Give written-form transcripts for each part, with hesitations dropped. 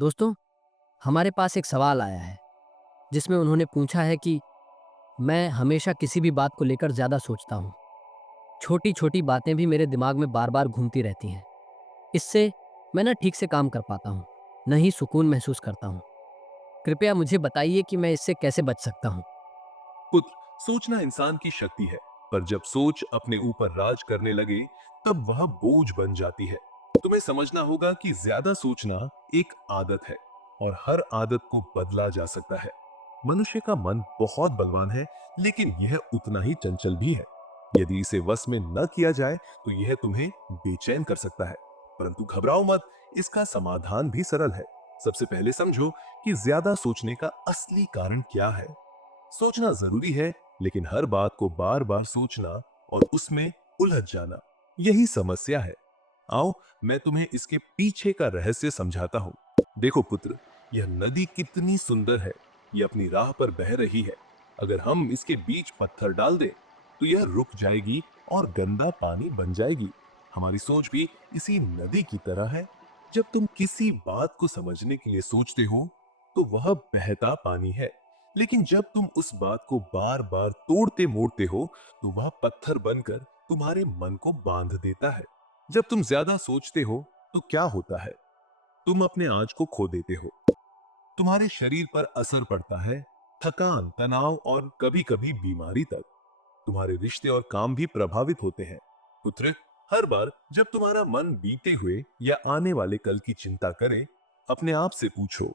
दोस्तों, हमारे पास एक सवाल आया है जिसमें उन्होंने पूछा है कि मैं हमेशा किसी भी बात को लेकर ज़्यादा सोचता हूँ। छोटी छोटी बातें भी मेरे दिमाग में बार बार घूमती रहती हैं। इससे मैं ना ठीक से काम कर पाता हूँ, न ही सुकून महसूस करता हूँ। कृपया मुझे बताइए कि मैं इससे कैसे बच सकता हूँ। पुत्र, सोचना इंसान की शक्ति है, पर जब सोच अपने ऊपर राज करने लगे तब वह बोझ बन जाती है। तुम्हें समझना होगा कि ज्यादा सोचना एक आदत है और हर आदत को बदला जा सकता है। मनुष्य का मन बहुत बलवान है, लेकिन यह उतना ही चंचल भी है। यदि इसे वश में न किया जाए तो यह तुम्हें बेचैन कर सकता है। परंतु घबराओ मत, इसका समाधान भी सरल है। सबसे पहले समझो कि ज्यादा सोचने का असली कारण क्या है। सोचना जरूरी है, लेकिन हर बात को बार बार सोचना और उसमें उलझ जाना, यही समस्या है। आओ, मैं तुम्हें इसके पीछे का रहस्य समझाता हूँ। देखो पुत्र, यह नदी कितनी सुंदर है। यह अपनी राह पर बह रही है। अगर हम इसके बीच पत्थर डाल दें तो यह रुक जाएगी और गंदा पानी बन जाएगी। हमारी सोच भी इसी नदी की तरह है। जब तुम किसी बात को समझने के लिए सोचते हो तो वह बहता पानी है, लेकिन जब तुम उस बात को बार बार तोड़ते मोड़ते हो तो वह पत्थर बनकर तुम्हारे मन को बांध देता है। जब तुम ज्यादा सोचते हो तो क्या होता है? तुम अपने आज को खो देते हो। तुम्हारे शरीर पर असर पड़ता है, थकान, तनाव और कभी कभी बीमारी तक। तुम्हारे रिश्ते और काम भी प्रभावित होते हैं। पुत्र, हर बार जब तुम्हारा मन बीते हुए या आने वाले कल की चिंता करे, अपने आप से पूछो,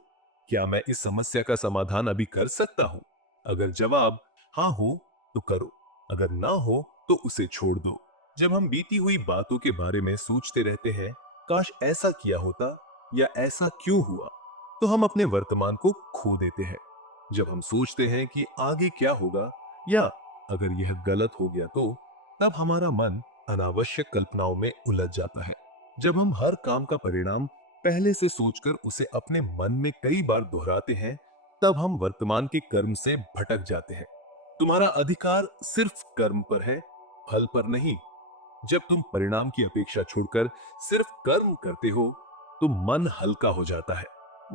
क्या मैं इस समस्या का समाधान अभी कर सकता हूं? अगर जवाब हाँ हो तो करो, अगर ना हो तो उसे छोड़ दो। जब हम बीती हुई बातों के बारे में सोचते रहते हैं, काश ऐसा किया होता या ऐसा क्यों हुआ, तो हम अपने वर्तमान को खो देते हैं। जब हम सोचते हैं कि आगे क्या होगा या अगर यह गलत हो गया तो, तब हमारा मन अनावश्यक कल्पनाओं में उलझ जाता है। जब हम हर काम का परिणाम पहले से सोचकर उसे अपने मन में कई बार दोहराते हैं, तब हम वर्तमान के कर्म से भटक जाते हैं। तुम्हारा अधिकार सिर्फ कर्म पर है, फल पर नहीं। जब तुम परिणाम की अपेक्षा छोड़कर सिर्फ कर्म करते हो तो मन हल्का हो जाता है।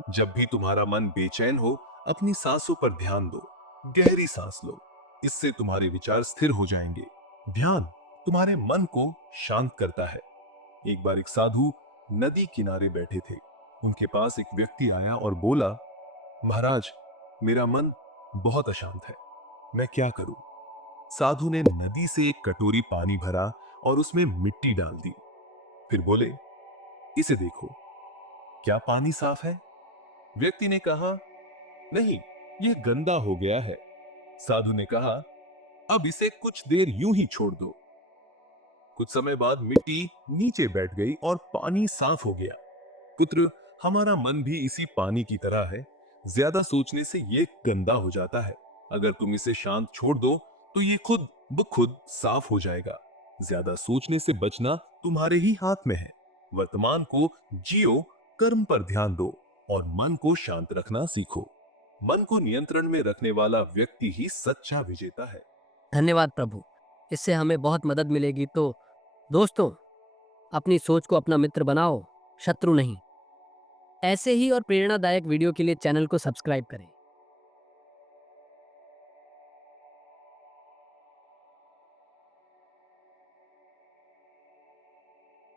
जब भी तुम्हारा मन बेचैन हो, अपनी सांसों पर ध्यान दो। गहरी सांस लो, इससे तुम्हारे विचार स्थिर हो जाएंगे। ध्यान तुम्हारे मन को शांत करता है। एक बार एक साधु नदी किनारे बैठे थे। उनके पास एक व्यक्ति आया और बोला, महाराज, मेरा मन बहुत अशांत है, मैं क्या करूं? साधु ने नदी से एक कटोरी पानी भरा और उसमें मिट्टी डाल दी। फिर बोले, इसे देखो, क्या पानी साफ है? व्यक्ति ने कहा, नहीं, यह गंदा हो गया है। साधु ने कहा, अब इसे कुछ देर यूं ही छोड़ दो। कुछ समय बाद मिट्टी नीचे बैठ गई और पानी साफ हो गया। पुत्र, हमारा मन भी इसी पानी की तरह है। ज्यादा सोचने से ये गंदा हो जाता है। अगर तुम इसे शांत छोड़ दो तो ये खुद ब खुद साफ हो जाएगा। ज्यादा सोचने से बचना तुम्हारे ही हाथ में है। वर्तमान को जियो, कर्म पर ध्यान दो और मन को शांत रखना सीखो। मन को नियंत्रण में रखने वाला व्यक्ति ही सच्चा विजेता है। धन्यवाद प्रभु, इससे हमें बहुत मदद मिलेगी। तो दोस्तों, अपनी सोच को अपना मित्र बनाओ, शत्रु नहीं। ऐसे ही और प्रेरणादायक वीडियो के लिए चैनल को सब्सक्राइब करें।